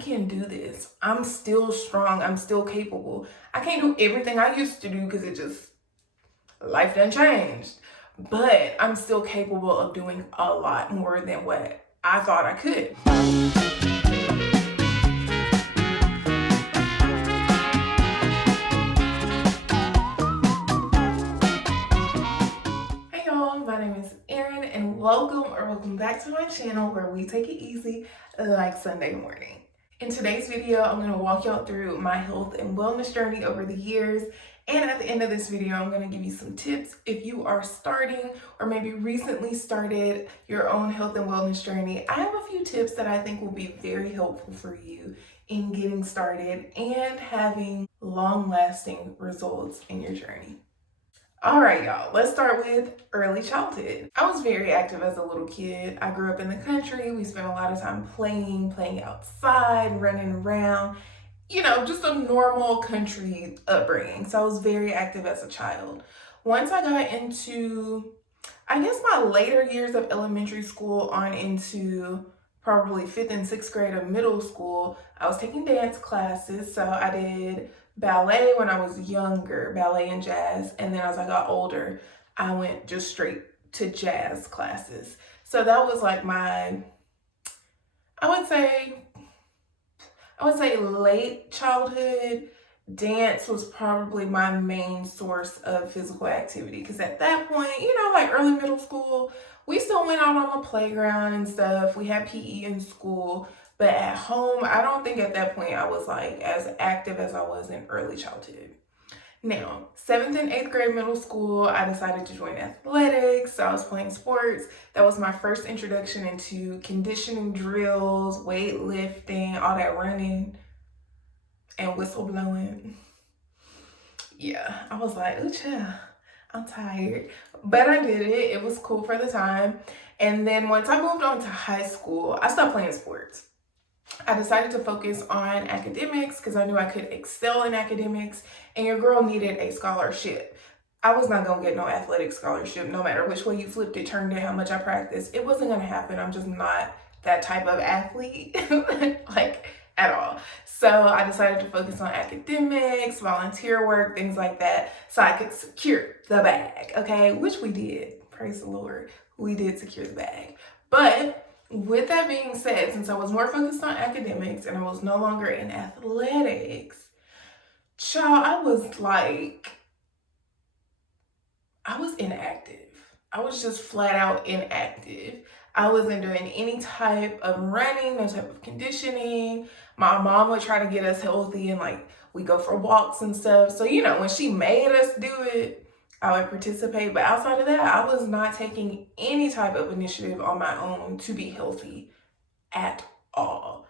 can do this. I'm still strong. I'm still capable. I can't do everything I used to do because life done changed. But I'm still capable of doing a lot more than what I thought I could. Hey y'all, my name is Erin and welcome back to my channel where we take it easy like Sunday morning. In today's video, I'm going to walk y'all through my health and wellness journey over the years. And at the end of this video, I'm going to give you some tips if you are starting or maybe recently started your own health and wellness journey. I have a few tips that I think will be very helpful for you in getting started and having long-lasting results in your journey. All right, y'all, let's start with early childhood. I was very active as a little kid. I grew up in the country. We spent a lot of time playing outside, running around, just a normal country upbringing. So I was very active as a child. Once I got into, I guess, my later years of elementary school on into probably 5th and 6th grade of middle school, I was taking dance classes. So I did ballet when I was younger, ballet and jazz. And then as I got older, I went just straight to jazz classes. So that was like I would say late childhood. Dance was probably my main source of physical activity because at that point, like early middle school, we still went out on the playground and stuff. We had PE in school, but at home, I don't think at that point I was like as active as I was in early childhood. Now, 7th and 8th grade middle school, I decided to join athletics. So I was playing sports. That was my first introduction into conditioning drills, weightlifting, all that running and whistle blowing. Yeah, I was like, ooh, child, I'm tired. But I did it. It was cool for the time. And then once I moved on to high school, I stopped playing sports. I decided to focus on academics because I knew I could excel in academics and your girl needed a scholarship. I was not going to get no athletic scholarship no matter which way you flipped it, turned it, how much I practiced. It wasn't going to happen. I'm just not that type of athlete, like at all. So I decided to focus on academics, volunteer work, things like that, so I could secure the bag, okay? Which we did. Praise the Lord. We did secure the bag. But with that being said, since I was more focused on academics and I was no longer in athletics, child, I was inactive. I was just flat out inactive. I wasn't doing any type of running, no type of conditioning. My mom would try to get us healthy and like we go for walks and stuff. So, when she made us do it, I would participate, but outside of that, I was not taking any type of initiative on my own to be healthy at all.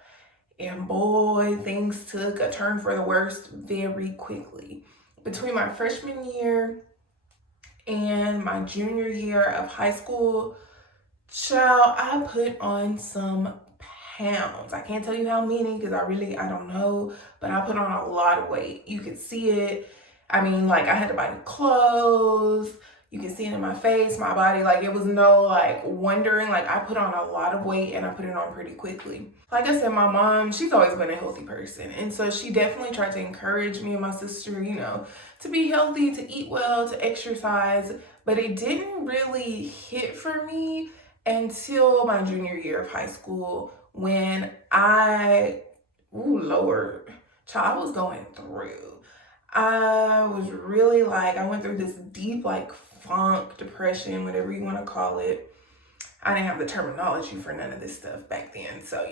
And boy, things took a turn for the worst very quickly. Between my freshman year and my junior year of high school, child, I put on some pounds. I can't tell you how many because I don't know, but I put on a lot of weight. You could see it. I mean, like I had to buy new clothes. You can see it in my face, my body. Like it was no like wondering. Like I put on a lot of weight and I put it on pretty quickly. Like I said, my mom, she's always been a healthy person. And so she definitely tried to encourage me and my sister, to be healthy, to eat well, to exercise. But it didn't really hit for me until my junior year of high school when Lord, child, I was going through. I was really I went through this deep funk, depression, whatever you want to call it. I didn't have the terminology for none of this stuff back then, so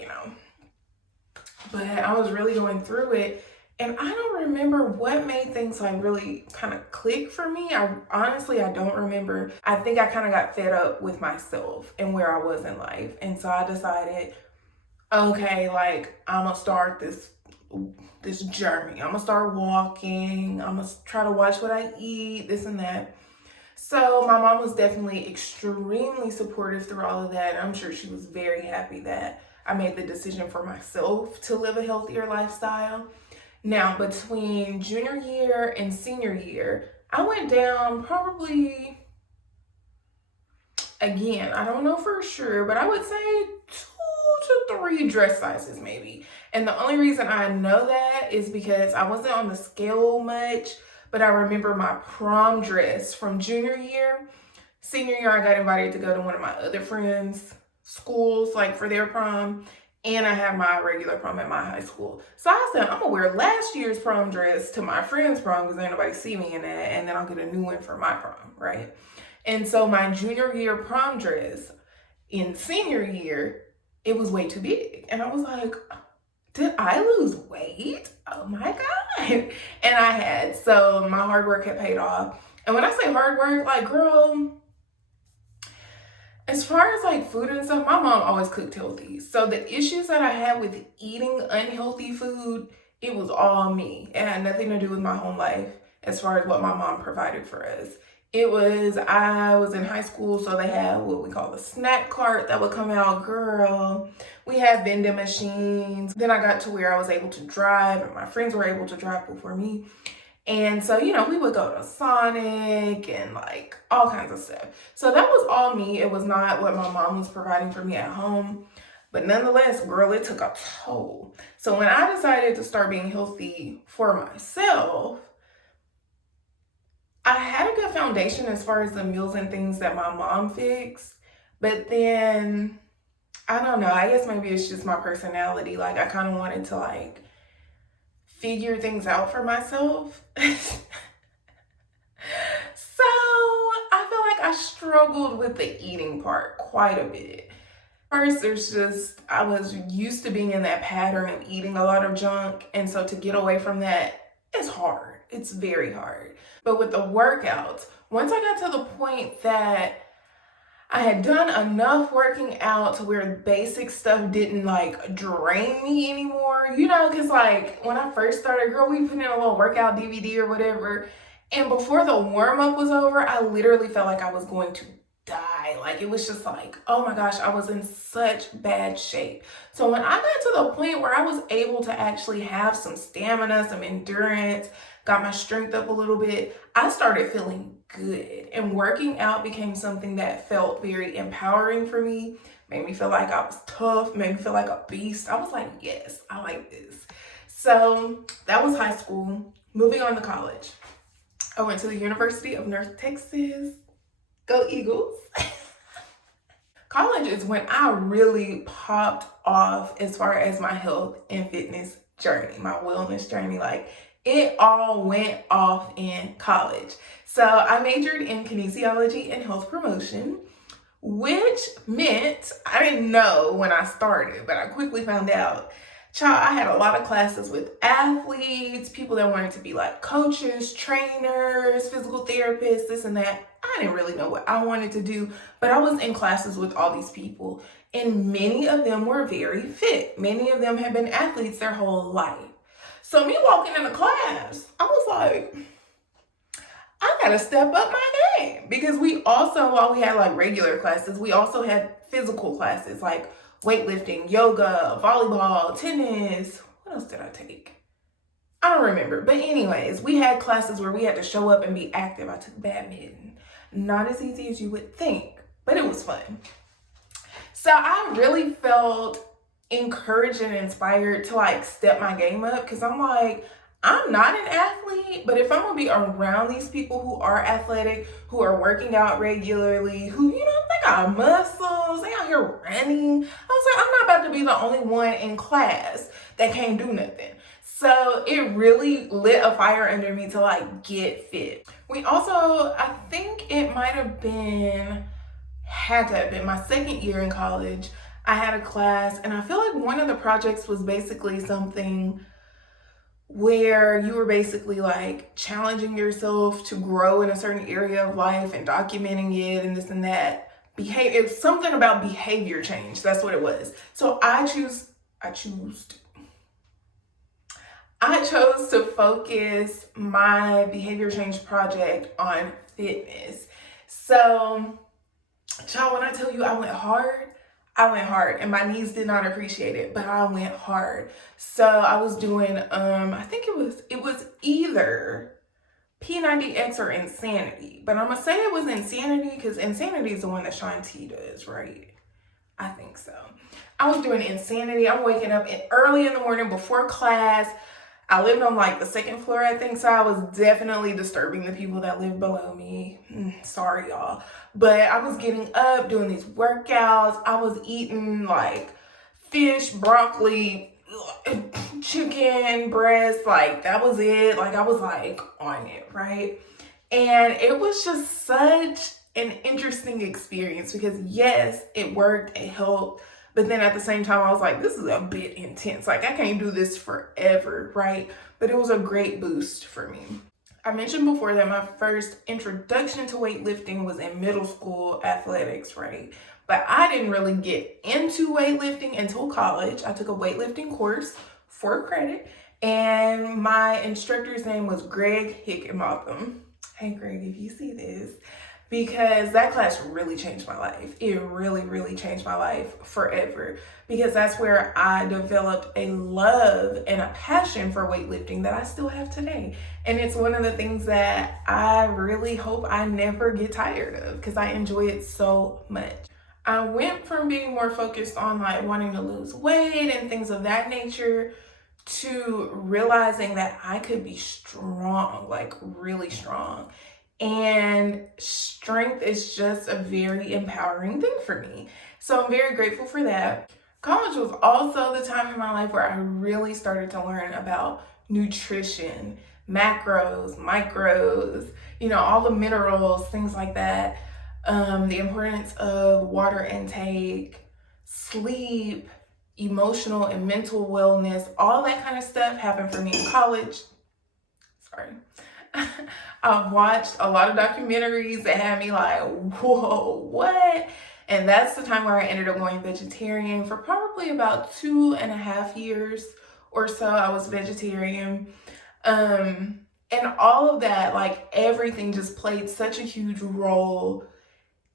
but I was really going through it. And I don't remember what made things really kind of click for me. I don't remember. I think I kind of got fed up with myself and where I was in life. And so I decided, okay, I'm gonna start this journey. I'm gonna start walking. I'm gonna try to watch what I eat, this and that. So my mom was definitely extremely supportive through all of that. And I'm sure she was very happy that I made the decision for myself to live a healthier lifestyle. Now, between junior year and senior year, I went down probably, again, I don't know for sure, but I would say to 3 dress sizes maybe. And the only reason I know that is because I wasn't on the scale much, but I remember my prom dress from junior year. Senior year, I got invited to go to one of my other friends' schools, like for their prom. And I had my regular prom at my high school. So I said, I'm gonna wear last year's prom dress to my friend's prom because ain't nobody see me in that. And then I'll get a new one for my prom, right? And so my junior year prom dress in senior year, it was way too big. And I was like, did I lose weight? Oh my God. And I had. So my hard work had paid off. And when I say hard work, like, girl, as far as like food and stuff, my mom always cooked healthy. So the issues that I had with eating unhealthy food, it was all me. It had nothing to do with my home life as far as what my mom provided for us. I was in high school, so they had what we call a snack cart that would come out. Girl, we had vending machines. Then I got to where I was able to drive, and my friends were able to drive before me. And so, we would go to Sonic and like all kinds of stuff. So that was all me. It was not what my mom was providing for me at home. But nonetheless, girl, it took a toll. So when I decided to start being healthy for myself, I had a good foundation as far as the meals and things that my mom fixed. But then, I don't know, I guess maybe it's just my personality. Like, I kind of wanted to like figure things out for myself. So I feel like I struggled with the eating part quite a bit. First, I was used to being in that pattern of eating a lot of junk. And so to get away from that, it's hard. It's very hard. But with the workouts, once I got to the point that I had done enough working out to where basic stuff didn't like drain me anymore, because like when I first started, girl, we put in a little workout DVD or whatever. And before the warm up was over, I literally felt like I was going to die. Like it was just like, oh my gosh, I was in such bad shape. So when I got to the point where I was able to actually have some stamina, some endurance, got my strength up a little bit, I started feeling good. And working out became something that felt very empowering for me, made me feel like I was tough, made me feel like a beast. I was like, yes, I like this. So that was high school. Moving on to college. I went to the University of North Texas. Go Eagles. College is when I really popped off as far as my health and fitness journey, my wellness journey. Like it all went off in college. So I majored in kinesiology and health promotion, which meant I didn't know when I started, but I quickly found out. Child, I had a lot of classes with athletes, people that wanted to be like coaches, trainers, physical therapists, this and that. I didn't really know what I wanted to do, but I was in classes with all these people, and many of them were very fit. Many of them had been athletes their whole life. So me walking into class, I was like, I gotta step up my game, because we also, while we had like regular classes, we also had physical classes like weightlifting, yoga, volleyball, tennis. What else did I take? I don't remember. But anyways, we had classes where we had to show up and be active. I took badminton. Not as easy as you would think, but it was fun. So I really felt encouraged and inspired to like step my game up, because I'm like, I'm not an athlete, but if I'm gonna be around these people who are athletic, who are working out regularly, who, they got muscles, they out here running. I was like, I'm not about to be the only one in class that can't do nothing. So it really lit a fire under me to like get fit. We also, I think it might have been, had to have been my second year in college, I had a class, and I feel like one of the projects was basically something where you were basically like challenging yourself to grow in a certain area of life and documenting it and this and that. It's something about behavior change. That's what it was. So I chose to focus my behavior change project on fitness. So, child, when I tell you I went hard, and my knees did not appreciate it, but I went hard. So I was doing, I think it was either P90X or Insanity, but I'm gonna say it was Insanity because Insanity is the one that Shaun T does, right? I think so. I was doing insanity. I'm waking up early in the morning before class. I lived on like the second floor, I think, so I was definitely disturbing the people that lived below me. Sorry, y'all. But I was getting up, doing these workouts. I was eating like fish, broccoli, chicken breast. Like, that was it. Like, I was like on it, right? And it was just such an interesting experience because, yes, it worked, it helped. But then at the same time, I was like, this is a bit intense. Like, I can't do this forever, right? But it was a great boost for me. I mentioned before that my first introduction to weightlifting was in middle school athletics, right? But I didn't really get into weightlifting until college. I took a weightlifting course for credit, and my instructor's name was Greg Hickenbotham. Hey, Greg, if you see this, because that class really changed my life. It really, really changed my life forever, because that's where I developed a love and a passion for weightlifting that I still have today. And it's one of the things that I really hope I never get tired of because I enjoy it so much. I went from being more focused on like wanting to lose weight and things of that nature to realizing that I could be strong, like really strong. And strength is just a very empowering thing for me. So I'm very grateful for that. College was also the time in my life where I really started to learn about nutrition, macros, micros, all the minerals, things like that. The importance of water intake, sleep, emotional and mental wellness, all that kind of stuff happened for me in college. Sorry. I've watched a lot of documentaries that had me like, whoa, what? And that's the time where I ended up going vegetarian for probably about 2.5 years or so. I was vegetarian. And all of that, like everything just played such a huge role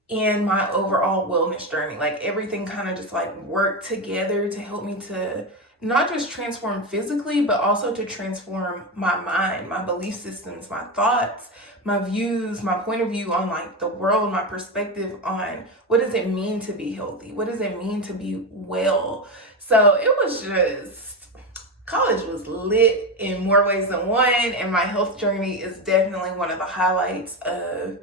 in my overall wellness journey. Like everything kind of just like worked together to help me to not just transform physically, but also to transform my mind, my belief systems, my thoughts, my views, my point of view on like the world, my perspective on what does it mean to be healthy? What does it mean to be well? So it was just, college was lit in more ways than one. And my health journey is definitely one of the highlights of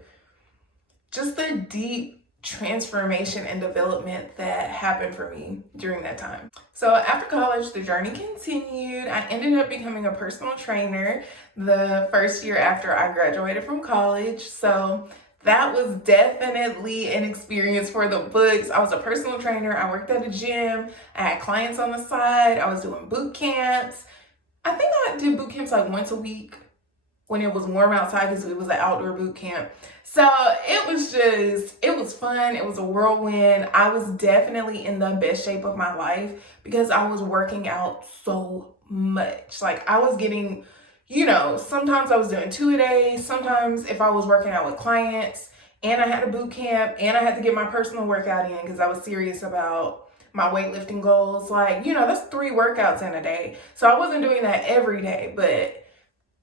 just the deep transformation and development that happened for me during that time. So after college, the journey continued. I ended up becoming a personal trainer the first year after I graduated from college. So that was definitely an experience for the books. I was a personal trainer. I worked at a gym. I had clients on the side. I was doing boot camps. I think I did boot camps like once a week when it was warm outside because it was an outdoor boot camp. So it was fun. It was a whirlwind. I was definitely in the best shape of my life because I was working out so much. Like I was getting, sometimes I was doing 2-a-days. Sometimes if I was working out with clients and I had a boot camp and I had to get my personal workout in because I was serious about my weightlifting goals. Like, that's 3 workouts in a day. So I wasn't doing that every day, but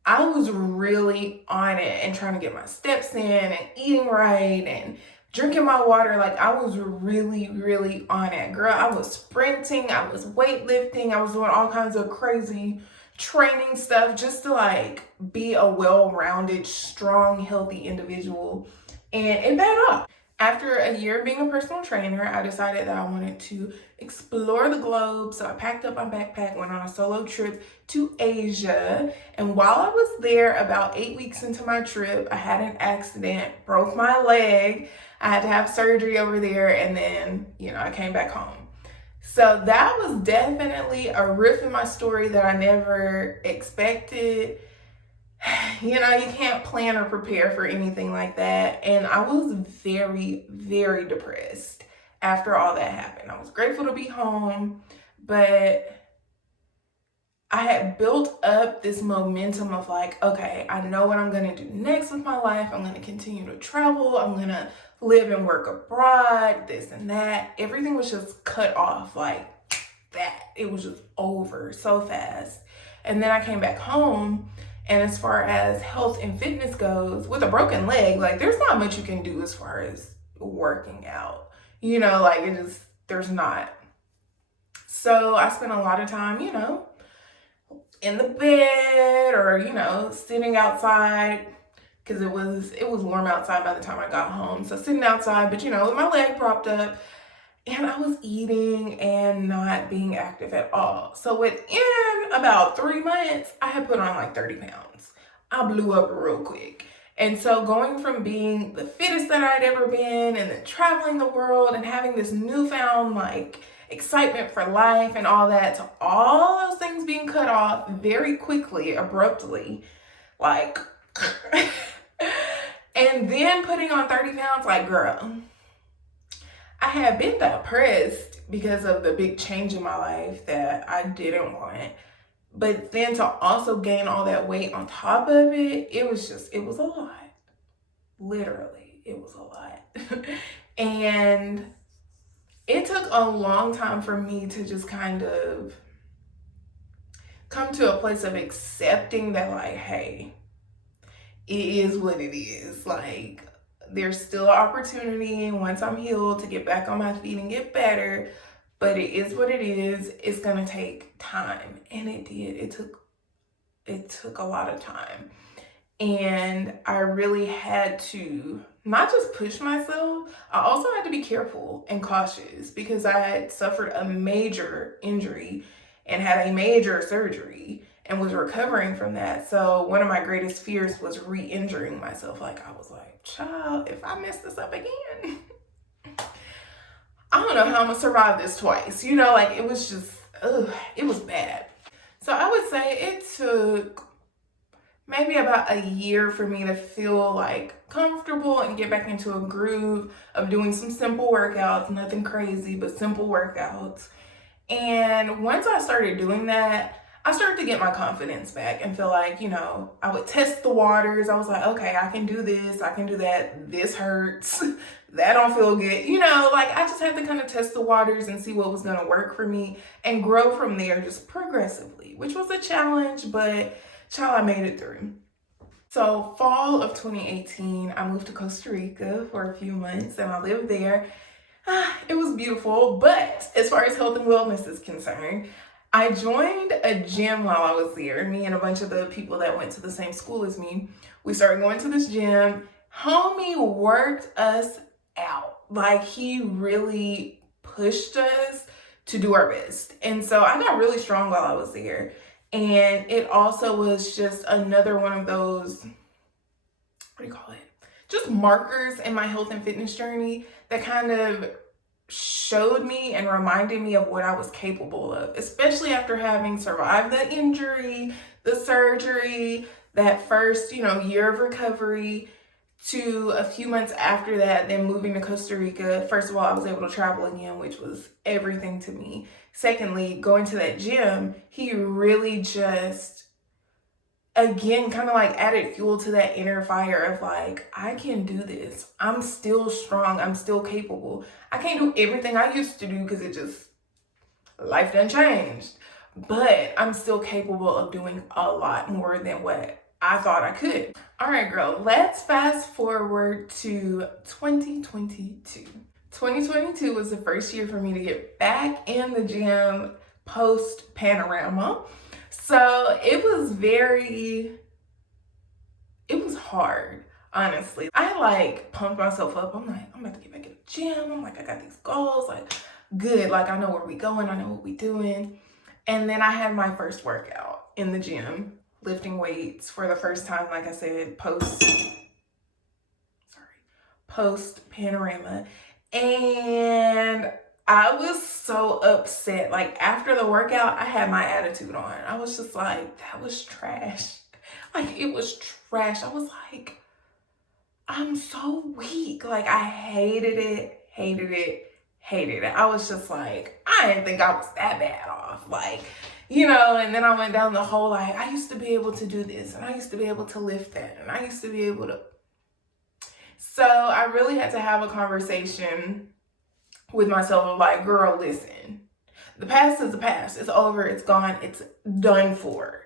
I was really on it and trying to get my steps in and eating right and drinking my water. Like I was really, really on it. Girl, I was sprinting, I was weightlifting, I was doing all kinds of crazy training stuff just to like be a well-rounded, strong, healthy individual. And it paid off. After a year being a personal trainer, I decided that I wanted to explore the globe. So I packed up my backpack, went on a solo trip to Asia. And while I was there, about 8 weeks into my trip, I had an accident, broke my leg. I had to have surgery over there. And then, I came back home. So that was definitely a riff in my story that I never expected. You can't plan or prepare for anything like that. And I was very, very depressed after all that happened. I was grateful to be home, but I had built up this momentum of like, okay, I know what I'm going to do next with my life. I'm going to continue to travel. I'm going to live and work abroad, this and that. Everything was just cut off like that. It was just over so fast. And then I came back home. And as far as health and fitness goes, with a broken leg, like there's not much you can do as far as working out. Like There's not. So I spent a lot of time, in the bed or, sitting outside because it was warm outside by the time I got home. So sitting outside, but with my leg propped up, and I was eating and not being active at all. So within about 3 months, I had put on like 30 pounds. I blew up real quick. And so going from being the fittest that I'd ever been and then traveling the world and having this newfound like excitement for life and all that to all those things being cut off very quickly, abruptly, like, and then putting on 30 pounds, like, girl, I had been depressed because of the big change in my life that I didn't want. But then to also gain all that weight on top of it, it was a lot. Literally, it was a lot. And it took a long time for me to just kind of come to a place of accepting that, like, hey, it is what it is. Like, there's still opportunity once I'm healed to get back on my feet and get better, but it is what it is. It's gonna take time, and it did. It took a lot of time, and I really had to not just push myself. I also had to be careful and cautious because I had suffered a major injury and had a major surgery and was recovering from that. So one of my greatest fears was re-injuring myself. Like, I was like, child, if I mess this up again, I don't know how I'm gonna survive this twice. Like, it was just, it was bad. So I would say it took maybe about a year for me to feel like comfortable and get back into a groove of doing some simple workouts, nothing crazy, but simple workouts. And once I started doing that, I started to get my confidence back and feel like, I would test the waters. I was like, okay, I can do this, I can do that. This hurts. That don't feel good. Like, I just had to kind of test the waters and see what was going to work for me and grow from there just progressively, which was a challenge, but child, I made it through. So fall of 2018, I moved to Costa Rica for a few months and I lived there. It was beautiful, but as far as health and wellness is concerned, I joined a gym while I was there. Me and a bunch of the people that went to the same school as me, we started going to this gym. Homie worked us out. Like, he really pushed us to do our best. And so I got really strong while I was there. And it also was just another one of those, what do you call it? Just markers in my health and fitness journey that kind of showed me and reminded me of what I was capable of, especially after having survived the injury, the surgery, that first, year of recovery, to a few months after that, then moving to Costa Rica. First of all, I was able to travel again, which was everything to me. Secondly, going to that gym, he really just, again, kind of like added fuel to that inner fire of like, I can do this. I'm still strong. I'm still capable. I can't do everything I used to do because life done changed. But I'm still capable of doing a lot more than what I thought I could. All right, girl, let's fast forward to 2022. 2022 was the first year for me to get back in the gym post Panorama. So it was hard, honestly. I pumped myself up. I'm like, I'm about to get back in the gym. I'm like, I got these goals, like, good. Like, I know where we going. I know what we doing. And then I had my first workout in the gym, lifting weights for the first time, like I said, post Panorama. And I was so upset. Like, after the workout, I had my attitude on. I was just like, that was trash. Like, it was trash. I was like, I'm so weak. Like, I hated it. I was just like, I didn't think I was that bad off. Like, and then I went down the whole, like, I used to be able to do this, and I used to be able to lift that, and I used to be able to. So I really had to have a conversation with myself of like, girl, listen, the past is the past. It's over. It's gone. It's done for.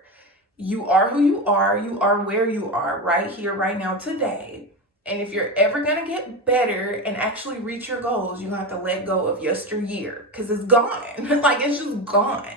You are who you are. You are where you are right here, right now, today. And if you're ever gonna get better and actually reach your goals, you have to let go of yesteryear because it's gone. Like, it's just gone.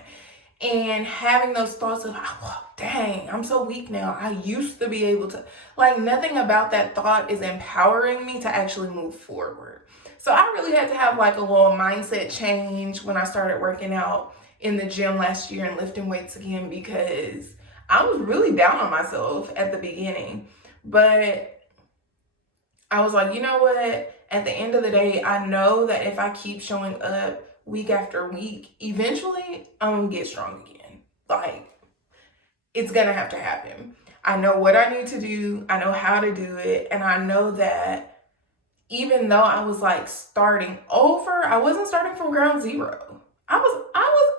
And having those thoughts of, oh, dang, I'm so weak now. I used to be able to, like, nothing about that thought is empowering me to actually move forward. So I really had to have like a little mindset change when I started working out in the gym last year and lifting weights again, because I was really down on myself at the beginning. But I was like, you know what? At the end of the day, I know that if I keep showing up week after week, eventually I'm gonna get strong again. Like, it's gonna have to happen. I know what I need to do, I know how to do it, and I know that even though I was like starting over, I wasn't starting from ground zero. I was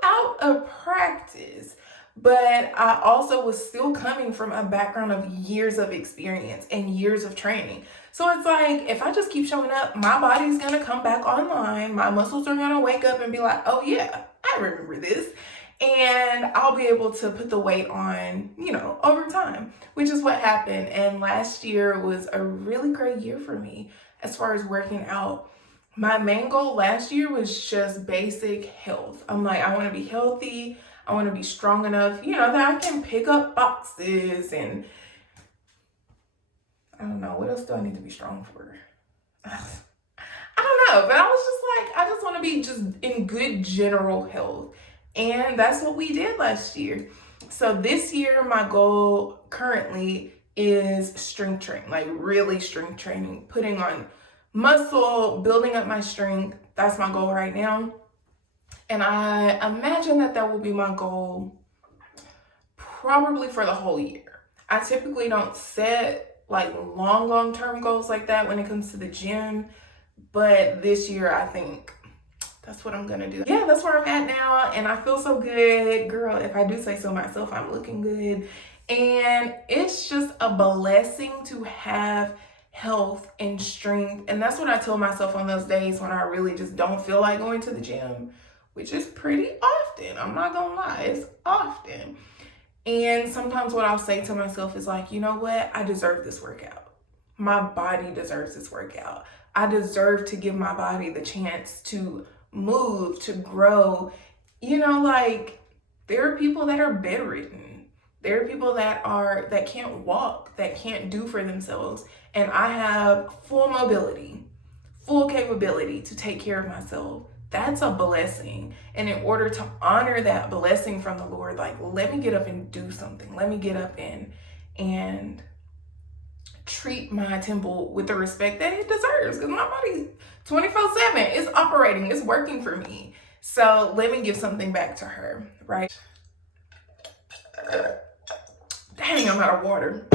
out of practice, but I also was still coming from a background of years of experience and years of training. So it's like, if I just keep showing up, my body's gonna come back online. My muscles are gonna wake up and be like, oh yeah, I remember this. And I'll be able to put the weight on, over time, which is what happened. And last year was a really great year for me as far as working out. My main goal last year was just basic health. I'm like, I want to be healthy. I want to be strong enough, that I can pick up boxes, and I don't know, what else do I need to be strong for? I don't know, but I was just like, I just want to be just in good general health. And that's what we did last year. So this year, my goal currently is strength training, like really strength training, putting on muscle, building up my strength. That's my goal right now. And I imagine that will be my goal probably for the whole year. I typically don't set like long-term goals like that when it comes to the gym, but this year I think that's what I'm gonna do. Yeah, that's where I'm at now, and I feel so good. Girl, if I do say so myself, I'm looking good. And it's just a blessing to have health and strength. And that's what I tell myself on those days when I really just don't feel like going to the gym, which is pretty often. I'm not gonna lie, it's often. And sometimes what I'll say to myself is like, you know what? I deserve this workout. My body deserves this workout. I deserve to give my body the chance to move, to grow. Like, there are people that are bedridden. There are people that can't walk, that can't do for themselves. And I have full mobility, full capability to take care of myself. That's a blessing. And in order to honor that blessing from the Lord, like, let me get up and do something. Let me get up and treat my temple with the respect that it deserves, because my body 24/7 is operating, it's working for me. So let me give something back to her, right? Dang, I'm out of water.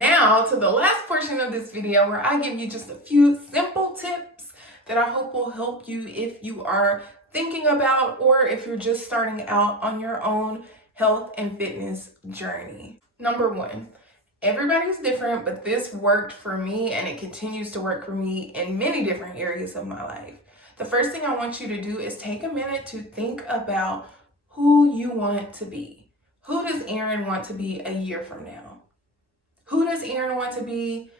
Now to the last portion of this video, where I give you just a few simple tips that I hope will help you if you are thinking about, or if you're just starting out on your own health and fitness journey. Number one, everybody's different, but this worked for me, and it continues to work for me in many different areas of my life. The first thing I want you to do is take a minute to think about who you want to be. Who does Erin want to be a year from now? Who does Erin want to be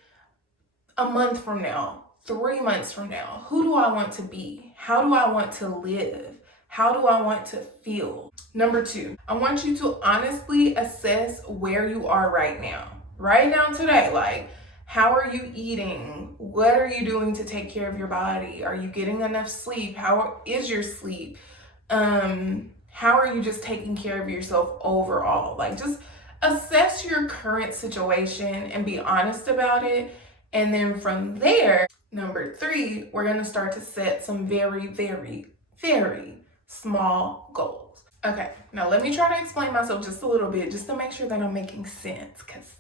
a month from now, 3 months from now? Who do I want to be? How do I want to live? How do I want to feel? Number two, I want you to honestly assess where you are right now. Right now, today, like, how are you eating? What are you doing to take care of your body? Are you getting enough sleep? How is your sleep? How are you just taking care of yourself overall? Like, just assess your current situation and be honest about it. And then from there, number three, we're gonna start to set some very, very, very small goals. Okay, now let me try to explain myself just a little bit, just to make sure that I'm making sense, because,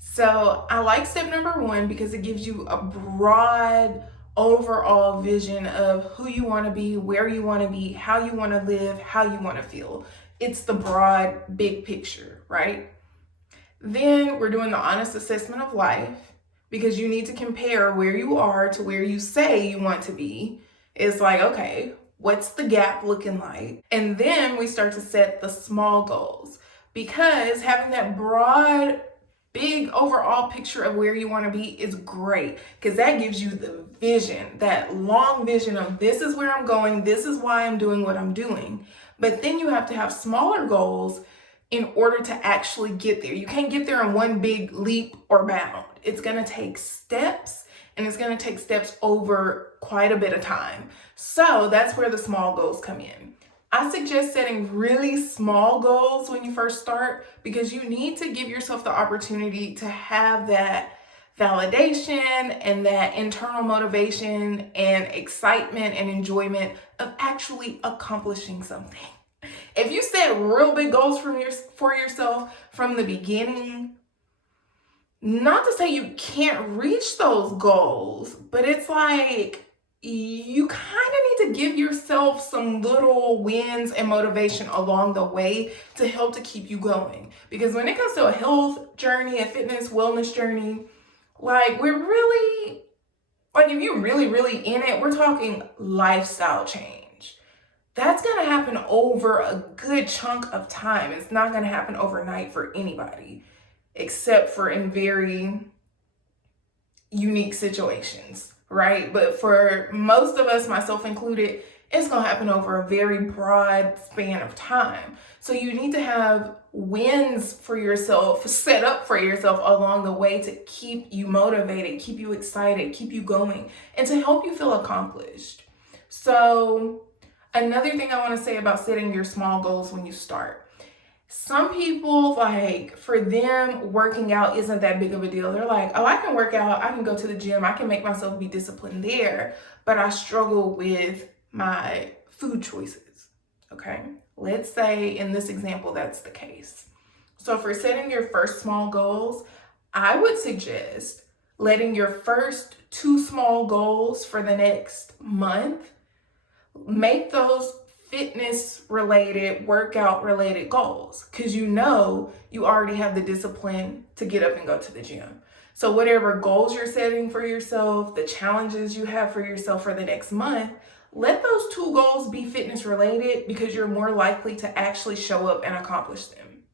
So I like step number one because it gives you a broad overall vision of who you want to be, where you want to be, how you want to live, how you want to feel. It's the broad, big picture, right? Then we're doing the honest assessment of life, because you need to compare where you are to where you say you want to be. It's like, okay, what's the gap looking like? And then we start to set the small goals, because having that broad big overall picture of where you want to be is great, because that gives you the vision, that long vision of this is where I'm going, this is why I'm doing what I'm doing. But then you have to have smaller goals in order to actually get there. You can't get there in one big leap or bound. It's going to take steps, and it's going to take steps over quite a bit of time. So that's where the small goals come in. I suggest setting really small goals when you first start, because you need to give yourself the opportunity to have that validation and that internal motivation and excitement and enjoyment of actually accomplishing something. If you set real big goals for yourself from the beginning, not to say you can't reach those goals, but it's like you kind of need to give yourself some little wins and motivation along the way to help to keep you going. Because when it comes to a health journey, a fitness, wellness journey, like we're really, like if you're really in it, we're talking lifestyle change. That's going to happen over a good chunk of time. It's not going to happen overnight for anybody, except for in very unique situations, right? But for most of us, myself included, it's going to happen over a very broad span of time. So you need to have wins for yourself, set up for yourself along the way to keep you motivated, keep you excited, keep you going, and to help you feel accomplished. So another thing I want to say about setting your small goals when you start. Some people, like, for them, working out isn't that big of a deal. They're like, oh, I can work out, I can go to the gym, I can make myself be disciplined there, but I struggle with my food choices, okay? Let's say in this example, that's the case. So for setting your first small goals, I would suggest letting your first 2 small goals for the next month, make those fitness related, workout related goals, because you know you already have the discipline to get up and go to the gym. So whatever goals you're setting for yourself, the challenges you have for yourself for the next month, let those 2 goals be fitness related, because you're more likely to actually show up and accomplish them.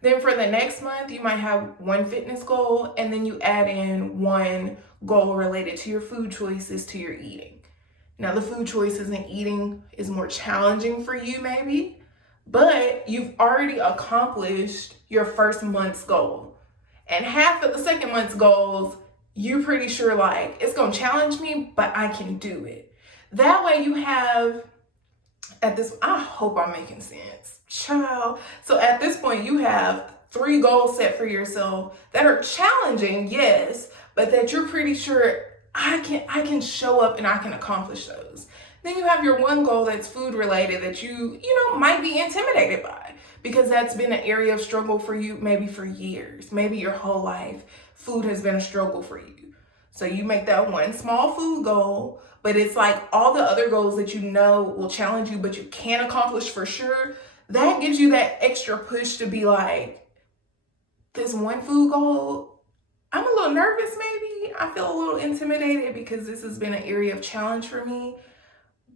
Then for the next month, you might have 1 fitness goal, and then you add in 1 goal related to your food choices, to your eating. Now, the food choices and eating is more challenging for you maybe, but you've already accomplished your first month's goal. And half of the second month's goals, you're pretty sure like, it's gonna challenge me, but I can do it. That way you have, I hope I'm making sense, child. So at this point, you have 3 goals set for yourself that are challenging, yes, but that you're pretty sure I can show up and I can accomplish those. Then you have your 1 goal that's food related that you might be intimidated by, because that's been an area of struggle for you maybe for years, maybe your whole life. Food has been a struggle for you. So you make that 1 small food goal, but it's like all the other goals that you know will challenge you, but you can accomplish for sure. That gives you that extra push to be like, this 1 food goal, I'm a little nervous maybe. I feel a little intimidated because this has been an area of challenge for me.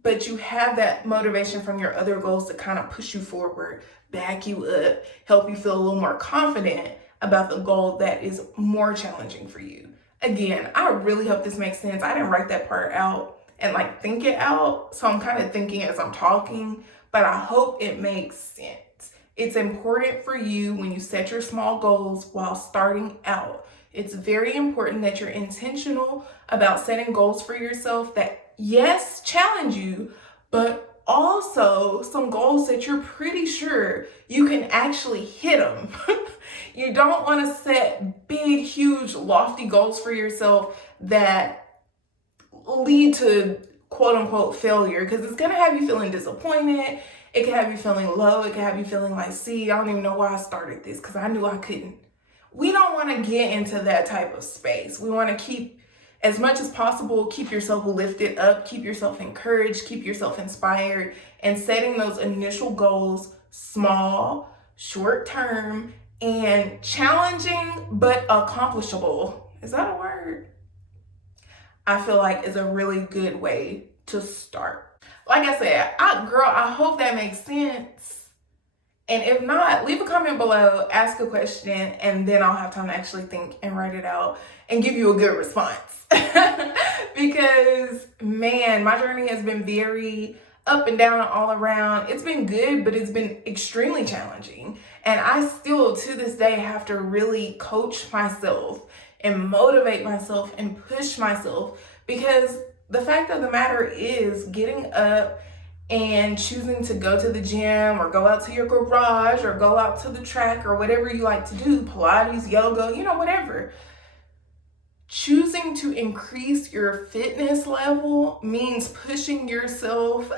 But you have that motivation from your other goals to kind of push you forward, back you up, help you feel a little more confident about the goal that is more challenging for you. Again, I really hope this makes sense. I didn't write that part out and like think it out, so I'm kind of thinking as I'm talking, but I hope it makes sense. It's important for you when you set your small goals while starting out. It's very important that you're intentional about setting goals for yourself that, yes, challenge you, but also some goals that you're pretty sure you can actually hit them. You don't want to set big, huge, lofty goals for yourself that lead to quote unquote failure, because it's going to have you feeling disappointed. It can have you feeling low. It can have you feeling like, see, I don't even know why I started this, because I knew I couldn't. We don't want to get into that type of space. We want to keep, as much as possible, keep yourself lifted up, keep yourself encouraged, keep yourself inspired, and setting those initial goals small, short term, and challenging but accomplishable. Is that a word? I feel like is a really good way to start. Like I said, I hope that makes sense. And if not, leave a comment below, ask a question, and then I'll have time to actually think and write it out and give you a good response. Because, man, my journey has been very up and down all around. It's been good, but it's been extremely challenging. And I still, to this day, have to really coach myself and motivate myself and push myself, because the fact of the matter is, getting up and choosing to go to the gym or go out to your garage or go out to the track or whatever you like to do, Pilates, yoga, whatever. Choosing to increase your fitness level means pushing yourself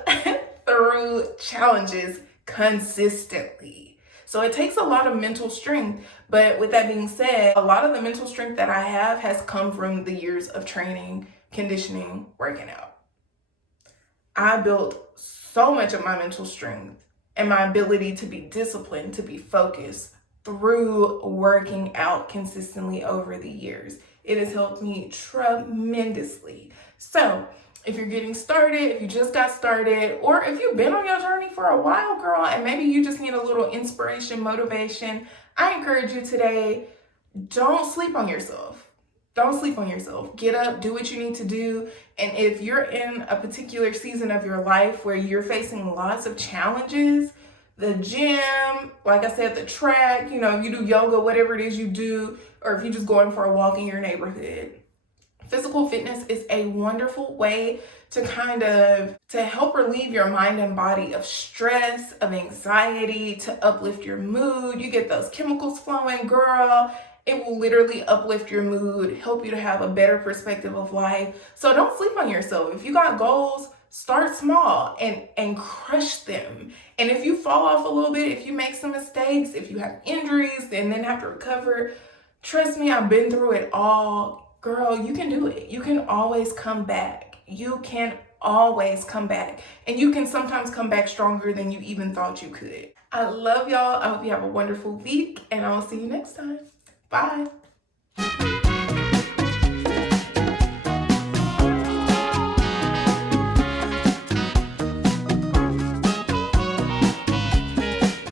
through challenges consistently. So it takes a lot of mental strength. But with that being said, a lot of the mental strength that I have has come from the years of training, conditioning, working out. I built so much of my mental strength and my ability to be disciplined, to be focused through working out consistently over the years. It has helped me tremendously. So if you're getting started, if you just got started, or if you've been on your journey for a while, girl, and maybe you just need a little inspiration, motivation, I encourage you today, don't sleep on yourself. Don't sleep on yourself. Get up, do what you need to do. And if you're in a particular season of your life where you're facing lots of challenges, the gym, like I said, the track, if you do yoga, whatever it is you do, or if you're just going for a walk in your neighborhood, physical fitness is a wonderful way to help relieve your mind and body of stress, of anxiety, to uplift your mood. You get those chemicals flowing, girl. It will literally uplift your mood, help you to have a better perspective of life. So don't sleep on yourself. If you got goals, start small and crush them. And if you fall off a little bit, if you make some mistakes, if you have injuries and then have to recover, trust me, I've been through it all. Girl, you can do it. You can always come back. You can always come back. And you can sometimes come back stronger than you even thought you could. I love y'all. I hope you have a wonderful week, and I'll see you next time. Bye.